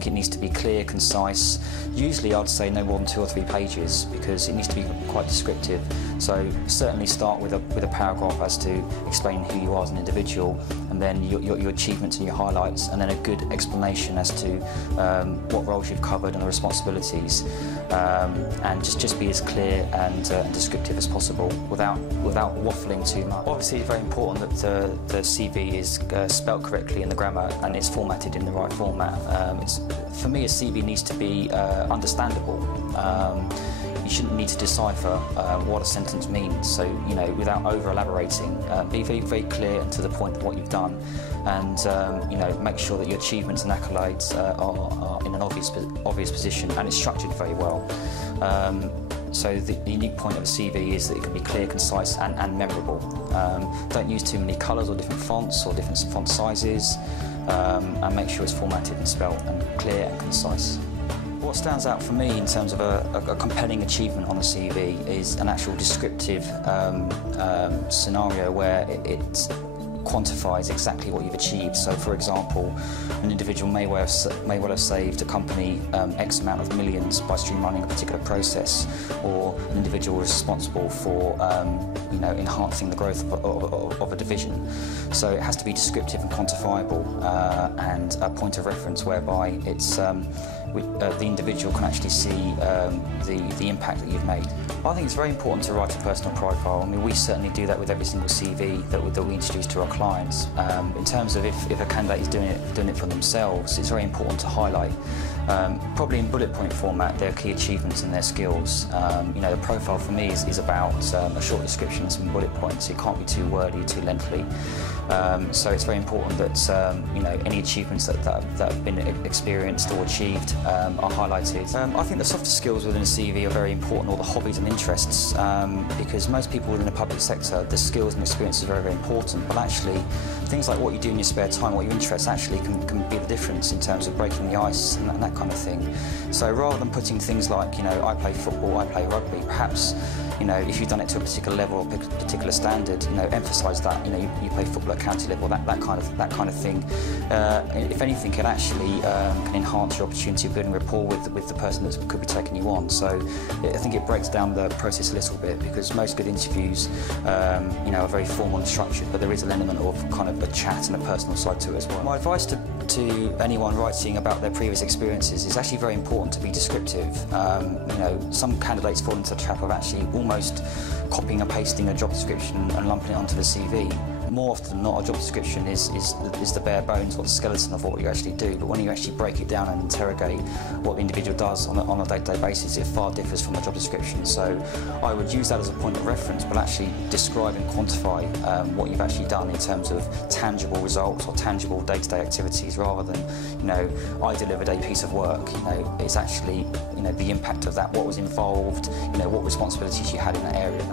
think it needs to be clear, concise. Usually I'd say no more than 2 or 3 pages because it needs to be quite descriptive. So certainly start with a paragraph as to explain who you are as an individual, and then your achievements and your highlights, and then a good explanation as to what roles you've covered and the responsibilities, and just be as clear and descriptive as possible without waffling too much. Obviously it's very important that the CV is spelt correctly in the grammar and it's formatted in the right format. For me, a CV needs to be understandable. You shouldn't need to decipher what a sentence means. So, you know, without over-elaborating, be very, very clear and to the point of what you've done, and you know, make sure that your achievements and accolades are in an obvious position and it's structured very well. So the unique point of a CV is that it can be clear, concise and memorable. Don't use too many colours or different fonts or different font sizes, and make sure it's formatted and spelt and clear and concise. What stands out for me in terms of a compelling achievement on a CV is an actual descriptive scenario where it quantifies exactly what you've achieved. So, for example, an individual may well have saved a company X amount of millions by streamlining a particular process, or an individual was responsible for you know, enhancing the growth of a division. So it has to be descriptive and quantifiable, and a point of reference whereby it's the individual can actually see the impact that you've made. I think it's very important to write a personal profile. I mean, we certainly do that with every single CV that we introduce to our clients. In terms of if a candidate is doing it for themselves, it's very important to highlight, probably in bullet point format, their key achievements and their skills. You know, the profile for me is about a short description and some bullet points. It can't be too wordy, too lengthy. So it's very important that you know, any achievements that have been experienced or achieved are highlighted. I think the softer skills within a CV are very important, or the hobbies and interests, because most people within the public sector, the skills and experiences are very, very important, but actually things like what you do in your spare time, what your interests actually can be the difference in terms of breaking the ice and that kind of thing. So rather than putting things like, you know, I play football, I play rugby, perhaps, you know, if you've done it to a particular level or a particular standard, you know, emphasise that, you know, you play football at county level, that kind of thing. If anything, it actually can enhance your opportunity of building rapport with the person that could be taking you on. So I think it breaks down the process a little bit, because most good interviews, you know, are very formal and structured, but there is an element of kind of a chat and a personal side to it as well. My advice to anyone writing about their previous experiences is actually very important to be descriptive. You know, some candidates fall into the trap of actually almost copying and pasting a job description and lumping it onto the CV. More often than not, a job description is the bare bones or the skeleton of what you actually do, but when you actually break it down and interrogate what the individual does on a day-to-day basis, it far differs from the job description. So I would use that as a point of reference, but actually describe and quantify what you've actually done in terms of tangible results or tangible day-to-day activities, rather than, you know, I delivered a piece of work. You know, it's actually, you know, the impact of that, what was involved, you know, what responsibilities you had in that area.